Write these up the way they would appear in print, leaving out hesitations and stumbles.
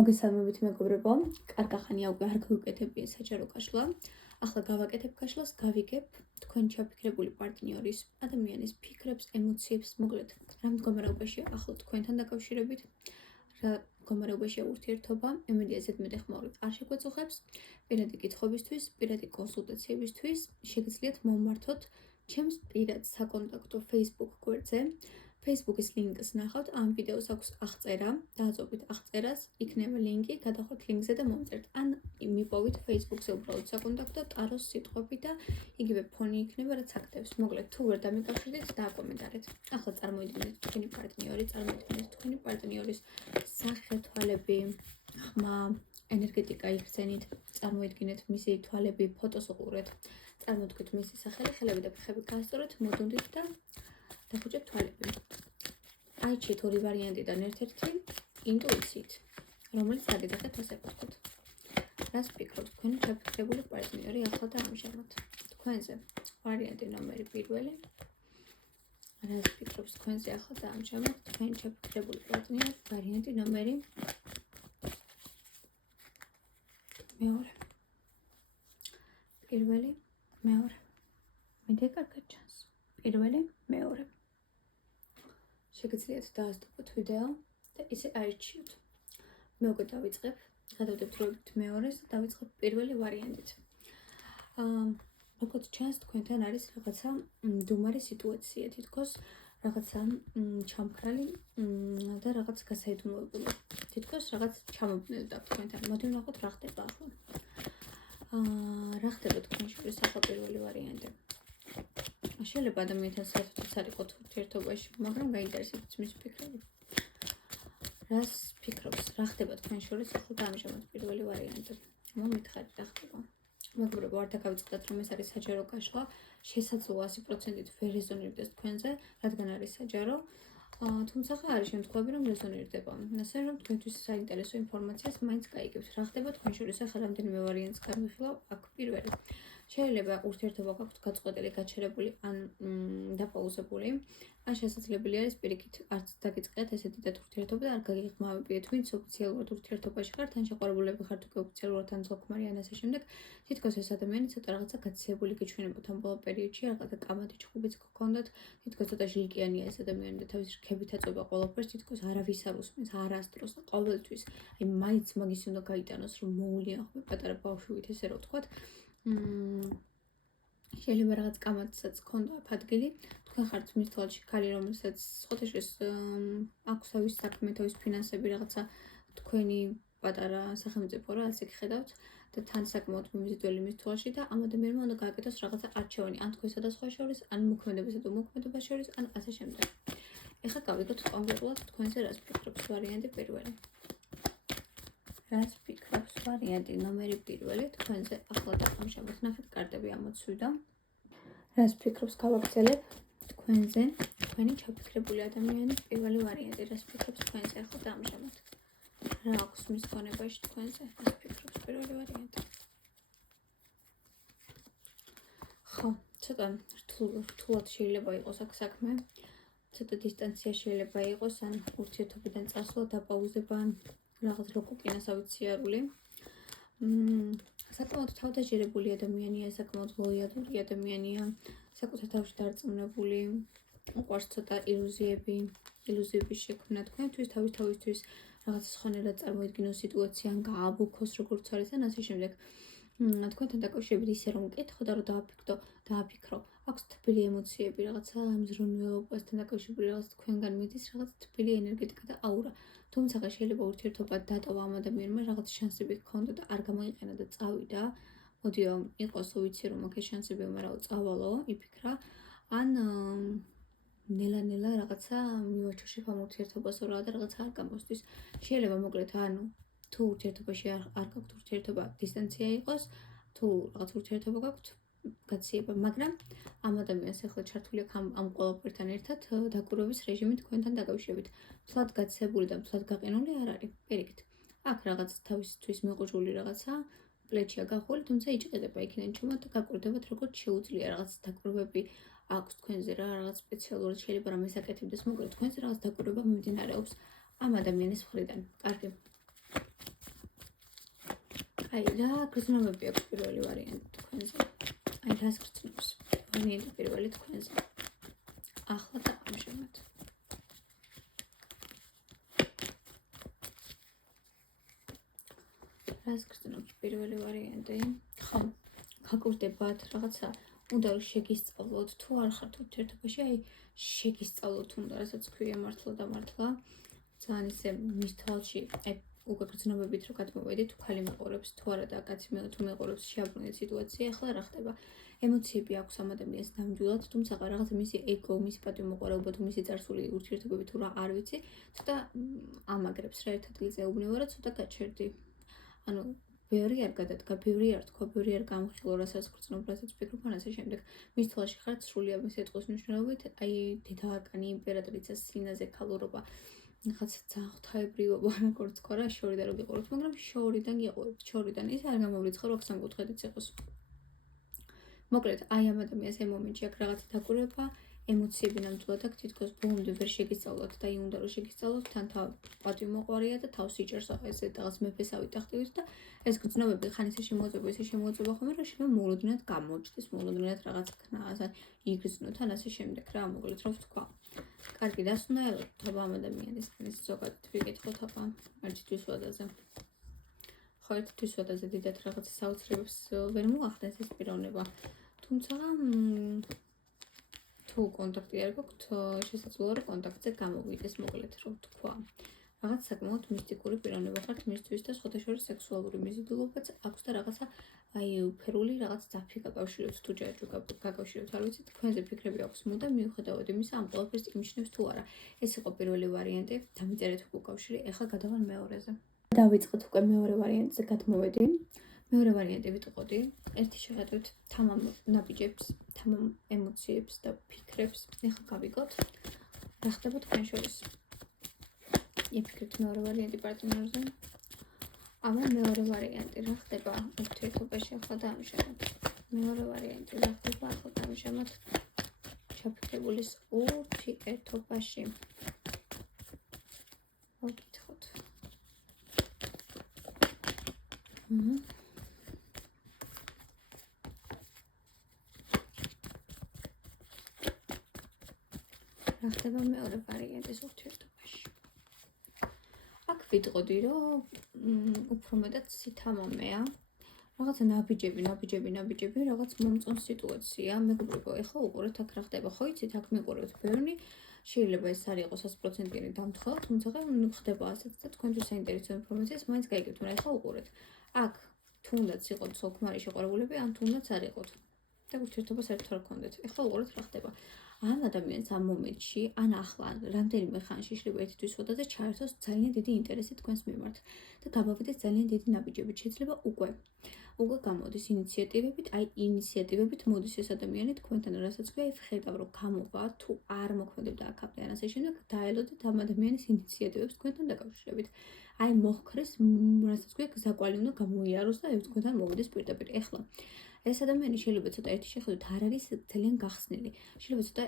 მოგესალმებით მეგობრებო, კარგახანია უკვე არ გავუკეთებია საჯარო გაშლა. ახლა გავაკეთებ გაშლას, გავიგებ თქვენი ჩაფიქრებული პარტნიორის, ადამიანის ფიქრებს, ემოციებს, მოკლედ, რა მდგომარეობაშია ახლა თქვენთან დაკავშირებით, რა მდგომარეობაშია ურთიერთობა, ემედია ზედმეტი ხმაური არ შეგვეწუხებს, პირადი კითხვებისთვის, პირადი კონსულტაციებისთვის შეგიძლიათ მომმართოთ ჩემს პირად საკონტაქტო Facebook გვერდზე. Facebook-ის ლინკს ნახავთ, ამ ვიდეოს აქვს აღწერა, დააწობით აღწერას, იქნება ლინკი, გადახვით ლინკზე და მომწერთ. ან მიპოვით Facebook-ზე უბრალოდ საკონტაქტო ტაროს სიტყვები და იგივე ფონი იქნება, რაც აქტებს. მოკლედ, თუ ვერ დამიკავშირდით, დააკომენტარეთ. ახლა წარმოიდგინეთ თქვენი პარტნიორი, წარმოიდგინეთ თქვენი პარტნიორის სახე, თვალები, ხმა, ენერგეტიკა იგრძენით, წარმოიდგინეთ მისი თვალები, ფოტოს უყურეთ. წარმოთქვით მისი სახელი, ხელები და ფეხები გაასწორეთ, მოდუნდით და დაგუჭებთ თვალები. აიჩიეთ ორი ვარიანტიდან ერთ-ერთი ინტუიციით, რომელიც დაგეძახეთ ასე ვთქვათ. რას ფიქრობთ თქვენი ჩაფიქრებული პარტნიორი ახლა და ამჟამად? თქვენზე ვარიანტი ნომერი პირველი. რას ფიქრობს თქვენზე ახლა და ამჟამად თქვენი ჩაფიქრებული პარტნიორი? ვარიანტი ნომერი მეორე. პირველი, მეორე. მე კარგად ჩანს. პირველი, მეორე. შეგიძლიათ დაასტოპოთ ვიდეო და ისე აირჩიოთ. მე უკვე დავიწყებ, გადავდებთ როლით მეორეს და დავიწყებ პირველი ვარიანტით. როგორც ჩანს, თქვენთან არის რაღაცა მდუმარი სიტუაცია, თითქოს რაღაცა ჩამქრალი და რაღაც გასაიდუმლოებული. თითქოს რაღაც ჩამობნელდა თქვენთან. მოდი ვნახოთ რა ხდება ახლა. რა ხდება თქვენ შორის ახლა პირველი ვარიანტი? შეიძლება ადამიანთან საერთოდ არ იყოთ ურთიერთობაში, მაგრამ გაინტერესებთ მის ფიქრები. რას ფიქრობს, რა ხდება თქვენ შორის ახლა და ამჟამად პირველი ვარიანტი? მომითხარით რა ხდება. მეგობრებო, არ დაგავიწყდეთ რომ ეს არის საჯარო გაშლა, შესაძლოა 100%-ით ვერ რეზონირდეს თქვენზე, რადგან არის საჯარო. თუმცა არის შემთხვევები, რომ რეზონირდება. ასე რომ თქვენთვის საინტერესო ინფორმაციას მაინც გაიგებთ. რა ხდება თქვენ შორის ახლა რამდენიმე ვარიანტს გამიხილავ აქ პირველი. შეიძლება ურთიერთობა გაქვთ გაწყვეტილი, გაჩერებული ან დაპაუზებული. ან შესაძლებელი არის პირიქით არც დაგიწყიათ ესეთი და ურთიერთობა და არ გაგიღმავებიეთ, ვინც ოფიციალურად ურთიერთობაში ხართ, ან შეყვარებულები ხართ უკვე ოფიციალურად ან ძღლქმარი ან ასე შემდეგ. თითქოს ეს ადამიანი ცოტა რაღაცა გაცილებული გიჩვენებათ ამ ბოლო პერიოდში, რაღაცა კამათი ჩხუბიც გქონდათ, თითქოს ცოტა ჟილკიანია ეს ადამიანი და თავის რქებით აწובה ყველაფერს, თითქოს არავის არ უსმენს, არასდროს და ყოველთვის. აი მაინც მაგის უნდა გაიტანოს, რომ მოულიან ხოლმე პატარა ბავშვით, ესე რომ ვთქვათ. შეიძლება რაღაც კამათსაც ქონდა ფადგილი, თქვენ ხართ მის თვალში ქალი, რომელსაც სხვათა შორის აქვს თავის საქმე, თავის ფინანსები, რაღაცა თქვენი პატარა სახელმწიფო რა, ასე გხედავთ და თან საკმაოდ მიმზიდველი მის თვალში და ამ ადამიანმა უნდა გააკეთოს რაღაცა არჩევანი, ან თქვენსა და სხვა შორის, ან მოქმედებასა და უმოქმედებას შორის, ან ასე შემდეგ. ეხლა გავიგოთ კონკრეტულად თქვენზე რას ფიქრობს ვარიანტი პირველი. რას ფიქრობს ვარიანტი ნომერი პირველი თქვენზე ახლა და ამჟამად? ნახეთ კარტები ამოცვიდა. რას ფიქრობს გავაგრძელებ თქვენზე, თქვენი ჩაფიქრებული ადამიანის პირველი ვარიანტი. რას ფიქრობს თქვენზე ახლა და ამჟამად? რა აქვს მის გონებაში თქვენზე? რას ფიქრობს პირველი ვარიანტი? ხო, ცოტა რთულად შეიძლება იყოს აქ საქმე. ცოტა დისტანცია შეიძლება იყოს, ან ურთიერთობიდან წასვლა, დაპაუზება, რაღაც ლოკოკინასავით საკმაოდ თავდაჯერებული ადამიანია, საკმაოდ ლოიალური ადამიანია, საკუთარ თავში დარწმუნებული, უყვარს ცოტა ილუზიების შექმნა თქვენთვის, თავისთვის რაღაც სხვანაირად წარმოიდგინოს სიტუაცია, ან გააბუქოს როგორც არის, ან ასე შემდეგ. თქვენთან დაკავშირებით ისე რომ მკითხო და რომ დააფიქრო, აქვს თბილი ემოციები, რაღაცა მზრუნველობასთან დაკავშირებული რაღაც თქვენგან მიდის, რაღაც თბილი ენერგეტიკა და აურა. თუმცა შეიძლება ურთიერთობა დატოვა ამ ადამიანმა, რაღაც შანსები ჰქონდა და არ გამოიყენა და წავიდა. მოდიო, იყოს ვიცი რომ აქ შანსები, მაგრამ წავალო, იფიქრა, ან ნელა რაღაცა მივაჩოშებ ამ ურთიერთობას რა და რაღაცა არ გამოსდის. შეიძლება მოკლედ ანუ თუ ურთიერთობაში არ გაქვთ ურთიერთობა, დისტანცია იყოს, თუ რაღაც ურთიერთობა გაქვთ, გაციება, მაგრამ ამ ადამიანს ახლა ჩართული აქვს ამ ყველაფერთან ერთად დაკვირვების რეჟიმი თქვენთან დაკავშირებით. თლად გაცებული და თლად გაყინული არ არის. პირიქით. აქ რაღაც თავისთვის მიყუჭული რაღაცა პლეჩია გახული, თუმცა იჭყიდება იქიდან ჩუმად და გაკვირდებათ როგორც შეუძლია რაღაც დაკვირვები აქვს თქვენზე რა, რაღაც სპეციალურად შეიძლება რამეს აკეთებდეს, მოკლედ თქვენზე რაღაც დაკვირვება მიმდინარეობს ამ ადამიანის მხრიდან. კარგი. აი რა გრძნობები აქვს პირველი ვარიანტი თქვენზე? აი რას გრძნობს? ვარიანტი პირველი თქვენზე. ახლა და ამჟამად. რას გრძნობს პირველი ვარიანტი? ხო, გაგვრდებათ რაღაცა უნდა რომ შეგისწავლოთ თუ არ ხართ ურთიერთობაში, აი შეგისწავლოთ უნდა, რასაც ქვია მართლა და მართლა. ძალიან ისე მის თვალში, აი უკვე გრძნობებით რომ გადმოვედი, თუ ხალი მეყურებს, თუ არა და კაცი თუ მეყურებს შეაბრუნეთ სიტუაცია, ახლა რა ხდება? ემოციები აქვს ამ ადამიანს ნამდვილად, თუმცა რაღაცა მისი ეგო, მისი პატივმოყვარეობა თუ მისი წარსული ურთიერთობები თუ რა არ ვიცი, ცოტა ამაგრებს რა ერთ ადგილზე ეუბნება, რომ ცოტა გაჩერდი. ანუ ბევრი არ გადადგა, ბევრი არ თქვა, ბევრი არ გამხილო, რასაც გრძნობ, რასაც ვფიქრობ, ან ასე შემდეგ. მის თვალში ხართ სრულიად მის ეტყვის მნიშვნელობით, აი დედაარკანი, იმპერატრიცა, სინაზე, ქალურობა, რაღაცა ძალიან ღვთაებრივობა, როგორც თქვა რა, შორიდან რო გიყურებთ, მაგრამ შორიდან გიყურებთ, შორიდან ის არ გამოვრიცხა, რომ აქ სამკუთხედიც იყოს. მოკლედ, აი ამ ადამიანს ამ მომენტში აქ რაღაცა დაკვირვება, ემოციები ნამდვილად აქ თითქოს ბოლომდე ვერ შეგისწავლოთ და უნდა რომ შეგისწავლოთ, თან პატივმოყვარეა და თავს იჭერს ესე რაღაც მეფესავით ახტივით და ეს გრძნობები ხან ისე შემოაწება ხოლმე, რომ შეიძლება მოულოდნელად გამოჩნდეს, მოულოდნელად რაღაც ქნა, ასე იგრძნოთ, ან ასე შემდეგ რა, მოკლედ რომ ვთქვა. კარგი, რას უნდა ელოდოთ ამ ადამიანის ეს ზოგადად ვიკითხოთ აბა ერთი თვის ვადაზე. ხო, ერთი თვის ვადაზე დიდად რაღაც საოცრებებს ვერ მოახდენს ეს პიროვნება. თუმცა თუ კონტაქტი არ გაქვთ, შესაძლოა რომ კონტაქტზე გამოვიდეს, მოკლედ რომ ვთქვა. რაღაც საკმაოდ მისტიკური პიროვნება ხართ მისთვის და სხვათა შორის სექსუალური მიზიდულობაც აქვს და რაღაცა აი უფერული რაღაც ძაფი გაკავშირებს თუ ჯერ გაკავშირებთ, არ ვიცი, თქვენზე ფიქრები აქვს მუდამ მიუხედავად იმისა, ამ ყველაფერს იმჩნევს თუ არა. ეს იყო პირველი ვარიანტი, დამიწერეთ უკავშირი, ახლა გადავალ მეორეზე. დავიწყეთ უკვე მეორე ვარიანტზე გადმოვედი. მეორე ვარიანტი ვიტყოდი, ერთი შეხედვით თამამ ნაბიჯებს, თამამ ემოციებს და ფიქრებს. ახლა გავიგოთ, რა ხდება თქვენ შორის. იფიქრეთ მეორე ვარიანტი პარტნიორზე. აბა მეორე ვარიანტი რა ხდება ურთიერთობაში ახლა და ამჟამად. მეორე ვარიანტი რა ხდება ახლა და ამჟამად ჩაფიქრებულის ურთიერთობაში. მოგითხოთ. რა ხდება მეორე ვარიანტის ურთიერთობაში. აქ ვიტყოდი, რომ უფრო მეტად სითამამეა. რაღაცა ნაბიჯები, რაღაც მომწონს სიტუაცია. მეგობრებო, ეხლა უყურეთ აქ რა ხდება. ხო იცით, აქ მიყურებთ ბევრი. შეიძლება ეს არ იყოს 100%-იანი დამთხევა, თუმცა ხდება ასეც და თქვენთვის საინტერესო ინფორმაციას მაინც გაიგებთ, მაგრამ ეხლა უყურეთ. აქ თუნდაც იყოთ სოქმარი შეყვარებულები, ან თუნდაც არ იყოთ. და ურთიერთობა საერთოდ არ გქონდეთ. ეხლა უყურეთ რა ხდება. ამ ადამიანს ამ მომენტში, ან ახლა რამდენიმე ხანში შეიძლება ერთი თვის ვადაზე ჩაერთოს ძალიან დიდი ინტერესი თქვენს მიმართ და გამოვიდეს ძალიან დიდი ნაბიჯებით. შეიძლება უკვე გამოდის ინიციატივებით, აი ინიციატივებით მოდის ეს ადამიანი თქვენთან, რასაც ქვია, ხედავ რომ გამოვა, თუ არ მოქმედებდა აქამდე, ან ასე შემდეგ, დაელოდეთ ამ ადამიანის ინიციატივებს თქვენთან დაკავშირებით. აი მოხქრეს, რასაც ქვია, გზაკვალი უნდა გამოიაროს და ეს თქვენთან მოვიდეს პირდაპირ. ეხლა ეს ადამიანი შეიძლება ცოტა ერთი შეხედვით არ არის ძალიან გახსნილი. შეიძლება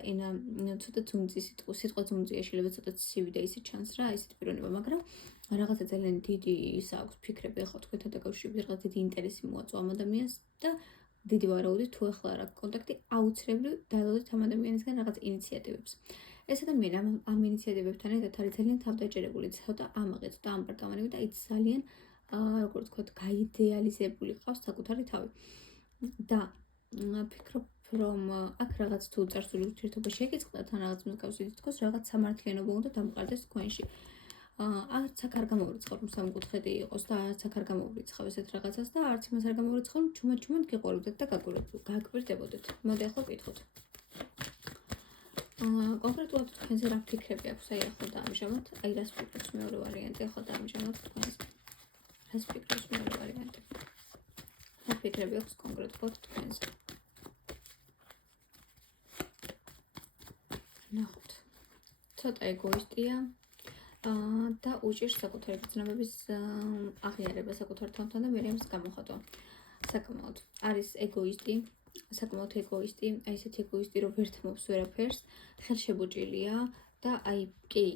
ცოტა ძუნძი სიტყვა ძუნძია, შეიძლება ცოტა ცივი და ისე ჩანს რა, ისეთი პიროვნება, მაგრამ რაღაცა ძალიან დიდი ის აქვს ფიქრები ახლა თქვენთან დაკავშირებით, რაღაც დიდი ინტერესი მოაწვა ამ ადამიანს და დიდი ვარაუდით თუ ახლა არ აქვს კონტაქტი, აუცილებლად დაელოდეთ ამ ადამიანისგან რაღაც ინიციატივებს. ეს ადამიანი ამ ინიციატივებთან ერთად არის ძალიან თავდაჭერებული, ცოტა ამაყი, ცოტა ამპარტავანები და ის ძალიან როგორც ვთქვათ, გაიდეალიზებული ყავს საკუთარი თავი. და ფიქრობ, რომ აქ რაღაც თუ წარსული ურთიერთობა შეგეწყდათ, ან რაღაც მსგავსი თითქოს რაღაც სამართლიანობა უნდა დამყარდეს თქვენში. არც აქ არ გამოვრიცხავ, რომ სამკუთხედი იყოს და არც აქ არ გამოვრიცხავ ესეთ რაღაცას და არც იმას არ გამოვრიცხავ, რომ ჩუმად გიყურებდეთ და გაგვირდებოდეთ. მოდი ახლა ვკითხოთ. კონკრეტულად თქვენზე რა ფიქრები აქვს აი ახლა და ამჟამად, აი რას ფიქრობს მეორე ვარიანტი ახლა და ამჟამად თქვენს. რას ფიქრობს მეორე ვარიანტი? რა ფიქრები აქვს კონკრეტულად თქვენზე? ნახოთ. ცოტა ეგოისტია და უჭირს საკუთარი გრძნობების აღიარება საკუთარ თავთან და მე ამას გამოხატვა. საკმაოდ არის ეგოისტი, საკმაოდ ეგოისტი, აი ესეთი ეგოისტი, რომ ვერ თმობს ვერაფერს, ხელშებუჭილია და აი კი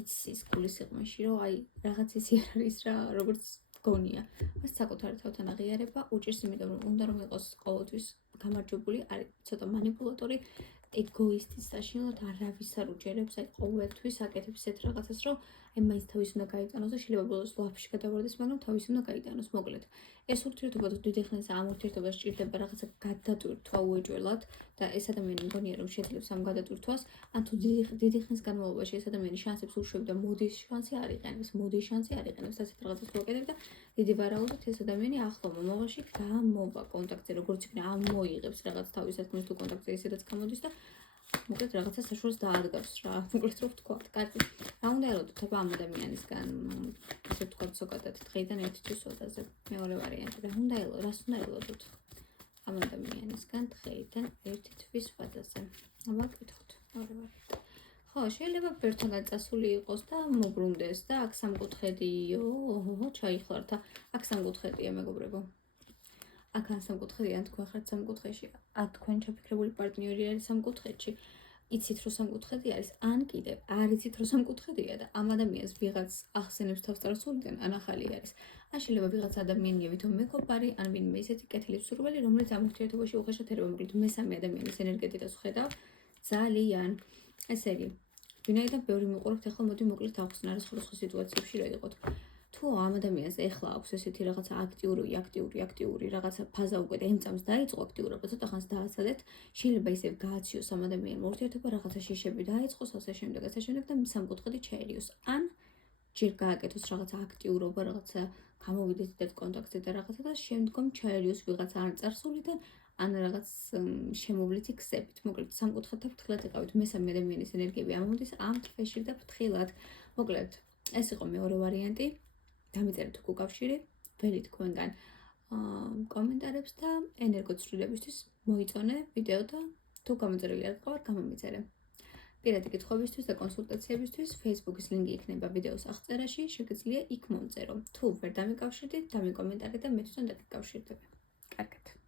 იცის გულის სიღრმეში, რომ აი რაღაც ისე არ არის რა, როგორც გონია. მას საკუთარი თავთან აღიარება უჭირს, იმიტომ რომ უნდა რომ იყოს ყოველთვის გამარჯვებული, არის ცოტა манипуლატორი, ეგოისტი საშინლად არავის არ უჭერებს, აი ყოველთვის აკეთებს ისეთ რაღაცას, რომ აი მაინც თავის უნდა გაიტანოს და შეიძლება ბოლოს ლაფში გადავარდეს, მაგრამ თავის უნდა გაიტანოს, მოკლედ. ეს ურთიერთობა თუ დიდი ხნის ამ ურთიერთობას სჭირდება რაღაცა გადატვირთვა უეჭველად და ეს ადამიანი მგონია რომ შეძლებს ამ გადატვირთვას, ან თუ დიდი ხნის განმავლობაში ეს ადამიანი შანსებს უშვებს და მოდის შანსი არ იყენებს, ასეთ რაღაცას თუ აკეთებ და დიდი ვარაუდით ეს ადამიანი ახლო მომავალში გამოვა კონტაქტზე, როგორც იქნება ამ მოიღებს რაღაც თავის საქმეს თუ კონტაქტზე ისედაც გამოდის და მოკლედ რაღაცა საშუალს დაადგავს რა, მოკლედ რო ვთქვათ, კარგი. რა უნდა ელოდოთ აბა ამ ადამიანისგან, ასე ვთქვათ, ზოგადად დღეიდან ერთი თვის ოდაზე. მეორე ვარიანტი, რას უნდა ელოდოთ ამ ადამიანისგან დღეიდან ერთი თვის ვადაზე. აბა ვკითხოთ, მეორე ვარიანტი. ხო, შეიძლება ბერთონად წასული იყოს და მობრუნდეს და აქ სამკუთხედიო, ჩაიხლართ. აქ სამკუთხედია, მეგობრებო. აქ ან სამკუთხედია, ან თქვენ ხართ სამკუთხედში, ან თქვენ ჩაფიქრებული პარტნიორი არის სამკუთხედში, იცით რომ სამკუთხედი არის, ან კიდევ არ იცით რომ სამკუთხედია და ამ ადამიანს ვიღაც ახსენებს თავს წარსულიდან, ან ახალი არის. ან შეიძლება ვიღაც ადამიანია ვითომ მეგობარი, ან ვინმე ისეთი კეთილი მსურველი, რომელიც ამ ურთიერთობაში უხეშად ერევა, მოკლედ მესამე ადამიანის ენერგეტიკას ვხედავ ძალიან. ესე იგი, ვინაიდან ბევრი მიყურებთ, ახლა მოდი მოკლედ ავხსნა რა სხვადასხვა სიტუაციებში რა იყოთ. თუ ამ ადამიანს ეხლა აქვს ესეთი რაღაცა აქტიური რაღაცა ფაზა უკვე და იმ წამს დაიწყო აქტიურობა, ცოტა ხანს დააცადეთ, შეიძლება ისევ გააციოს ამ ადამიანმა ურთიერთობა, რაღაცა შიშები დაიწყოს, ასე შემდეგ და სამკუთხედი ჩაერიოს. ან ჯერ გააკეთოს რაღაცა აქტიურობა, რაღაცა გამოვიდეთ დიდ კონტაქტზე და რაღაცა და შემდგომ ჩაერიოს ვიღაცა ან წარსულიდან, ან რაღაც შემოვლითი გზებით. მოკლედ სამკუთხედთან ფრთხილად იყავით, მესამე ადამიანის ენერგიები ამოდის ამ თვეში და ფრთხილად. მოკლედ ეს იყო მეორე ვარიანტი. დამიწერეთ უკავშირი, ველით თქვენგან კომენტარებს და ენერგოცვლილებისთვის მოიწონე ვიდეო და თუ გამოწერილი არ გყავთ, გამომიწერე. პირადი კითხვებისთვის და კონსულტაციებისთვის Facebook-ის ლინკი იქნება ვიდეოს აღწერაში, შეგიძლია იქ მომწერო. თუ ვერ დამიკავშირდით, დამიკომენტარეთ და მე თვითონ დაგიკავშირდები. კარგად.